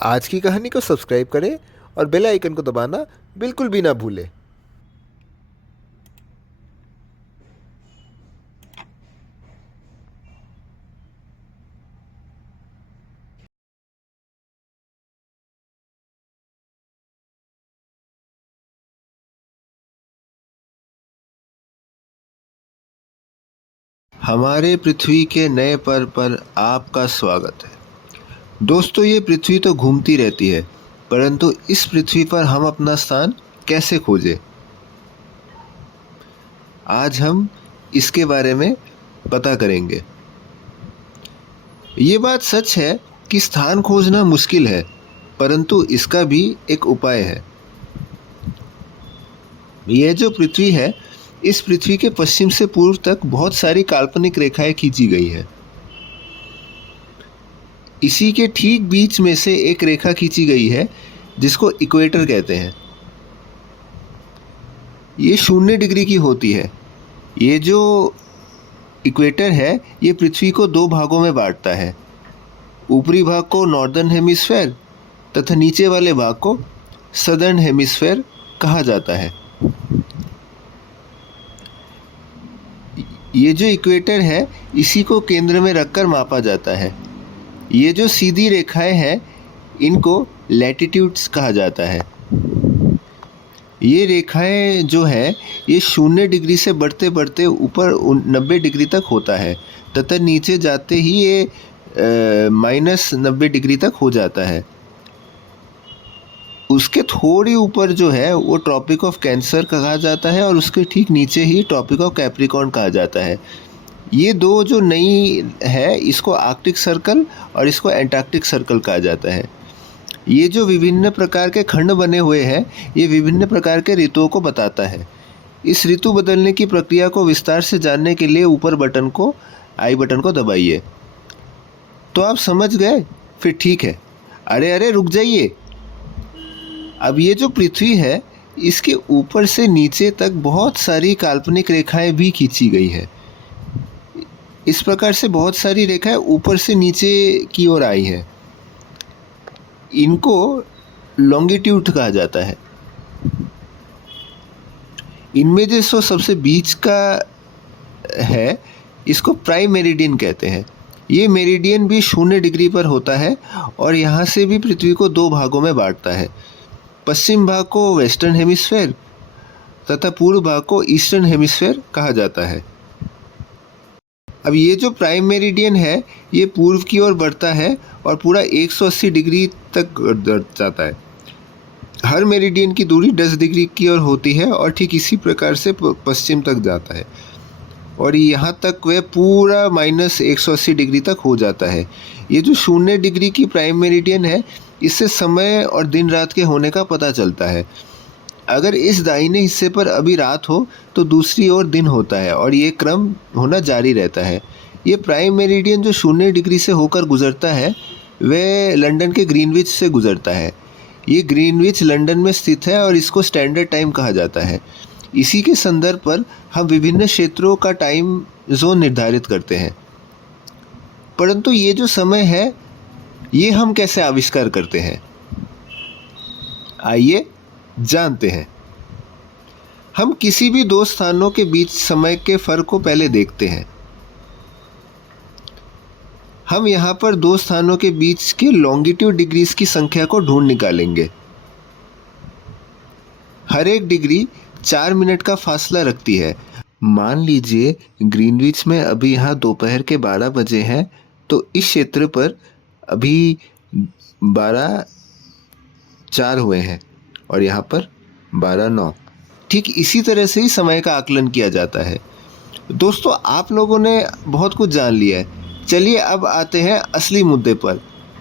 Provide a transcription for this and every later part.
आज की कहानी को सब्सक्राइब करें और बेल आइकन को दबाना बिल्कुल भी ना भूलें। हमारे पृथ्वी के नए पर्व पर आपका स्वागत है। दोस्तों, ये पृथ्वी तो घूमती रहती है, परंतु इस पृथ्वी पर हम अपना स्थान कैसे खोजें? आज हम इसके बारे में पता करेंगे। ये बात सच है कि स्थान खोजना मुश्किल है, परंतु इसका भी एक उपाय है। यह जो पृथ्वी है, इस पृथ्वी के पश्चिम से पूर्व तक बहुत सारी काल्पनिक रेखाएं खींची गई हैं। इसी के ठीक बीच में से एक रेखा खींची गई है जिसको इक्वेटर कहते हैं। ये 0 डिग्री की होती है। ये जो इक्वेटर है, ये पृथ्वी को 2 भागों में बांटता है। ऊपरी भाग को नॉर्दर्न हेमिस्फेयर तथा नीचे वाले भाग को सदर्न हेमिस्फेयर कहा जाता है। ये जो इक्वेटर है, इसी को केंद्र में रखकर मापा जाता है। ये जो सीधी रेखाएं हैं, इनको लैटिट्यूड्स कहा जाता है। ये रेखाएं जो है, ये 0 डिग्री से बढ़ते बढ़ते ऊपर 90 डिग्री तक होता है तथा नीचे जाते ही ये -90 डिग्री तक हो जाता है। उसके थोड़ी ऊपर जो है वो ट्रॉपिक ऑफ कैंसर कहा जाता है और उसके ठीक नीचे ही ट्रॉपिक ऑफ कैप्रिकॉर्न कहा जाता है। ये दो जो नई है, इसको आर्कटिक सर्कल और इसको एंटार्क्टिक सर्कल कहा जाता है। ये जो विभिन्न प्रकार के खंड बने हुए हैं, ये विभिन्न प्रकार के ऋतुओं को बताता है। इस ऋतु बदलने की प्रक्रिया को विस्तार से जानने के लिए ऊपर आई बटन को दबाइए। तो आप समझ गए? फिर ठीक है। अरे रुक जाइए। अब ये जो पृथ्वी है, इसके ऊपर से नीचे तक बहुत सारी काल्पनिक रेखाएं भी खींची गई है। इस प्रकार से बहुत सारी रेखाएं ऊपर से नीचे की ओर आई हैं। इनको लॉन्गिट्यूड कहा जाता है। इनमें जो सबसे बीच का है, इसको प्राइम मेरिडियन कहते हैं। ये मेरिडियन भी 0 डिग्री पर होता है और यहाँ से भी पृथ्वी को 2 भागों में बांटता है। पश्चिम भाग को वेस्टर्न हेमिस्फेयर तथा पूर्व भाग को ईस्टर्न हेमिस्फेयर कहा जाता है। अब ये जो प्राइम मेरिडियन है, ये पूर्व की ओर बढ़ता है और पूरा 180 डिग्री तक जाता है। हर मेरिडियन की दूरी 10 डिग्री की ओर होती है और ठीक इसी प्रकार से पश्चिम तक जाता है और यहाँ तक वह पूरा -180 डिग्री तक हो जाता है। ये जो 0 डिग्री की प्राइम मेरिडियन है, इससे समय और दिन रात के होने का पता चलता है। अगर इस दाहिने हिस्से पर अभी रात हो तो दूसरी ओर दिन होता है और ये क्रम होना जारी रहता है। ये प्राइम मेरिडियन जो 0 डिग्री से होकर गुजरता है, वह लंदन के ग्रीनविच से गुजरता है। ये ग्रीनविच लंदन में स्थित है और इसको स्टैंडर्ड टाइम कहा जाता है। इसी के संदर्भ पर हम विभिन्न क्षेत्रों का टाइम जोन निर्धारित करते हैं। परंतु ये जो समय है, ये हम कैसे आविष्कार करते हैं? आइए जानते हैं। हम किसी भी 2 स्थानों के बीच समय के फर्क को पहले देखते हैं। हम यहाँ पर 2 स्थानों के बीच के लॉन्गिट्यूड डिग्रीज की संख्या को ढूंढ निकालेंगे। हर एक डिग्री 4 मिनट का फासला रखती है। मान लीजिए ग्रीनविच में अभी यहाँ दोपहर के 12 बजे हैं, तो इस क्षेत्र पर अभी 12:04 हुए हैं और यहाँ पर 12:09। ठीक इसी तरह से ही समय का आकलन किया जाता है। दोस्तों, आप लोगों ने बहुत कुछ जान लिया है। चलिए अब आते हैं असली मुद्दे पर।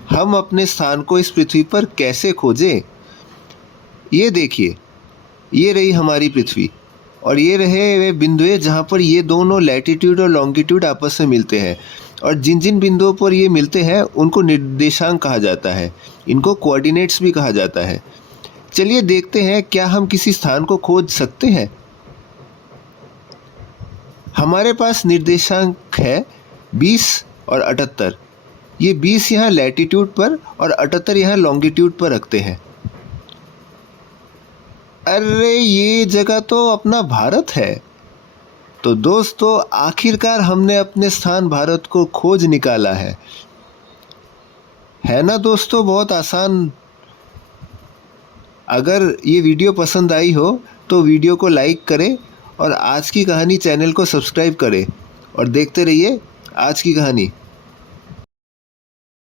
हम अपने स्थान को इस पृथ्वी पर कैसे खोजें? ये देखिए, ये रही हमारी पृथ्वी और ये रहे वे बिंदुएं जहाँ पर ये दोनों लैटिट्यूड और लॉन्गिट्यूड आपस में मिलते हैं और जिन जिन बिंदुओं पर ये मिलते हैं उनको निर्देशांक कहा जाता है। इनको कोऑर्डिनेट्स भी कहा जाता है। चलिए देखते हैं, क्या हम किसी स्थान को खोज सकते हैं? हमारे पास निर्देशांक है 20 और 78। ये 20 यहाँ लैटिट्यूड पर और 78 यहाँ लॉन्गिट्यूड पर रखते हैं। अरे ये जगह तो अपना भारत है। तो दोस्तों आखिरकार हमने अपने स्थान भारत को खोज निकाला है ना दोस्तों, बहुत आसान। अगर ये वीडियो पसंद आई हो तो वीडियो को लाइक करें और आज की कहानी चैनल को सब्सक्राइब करें और देखते रहिए आज की कहानी।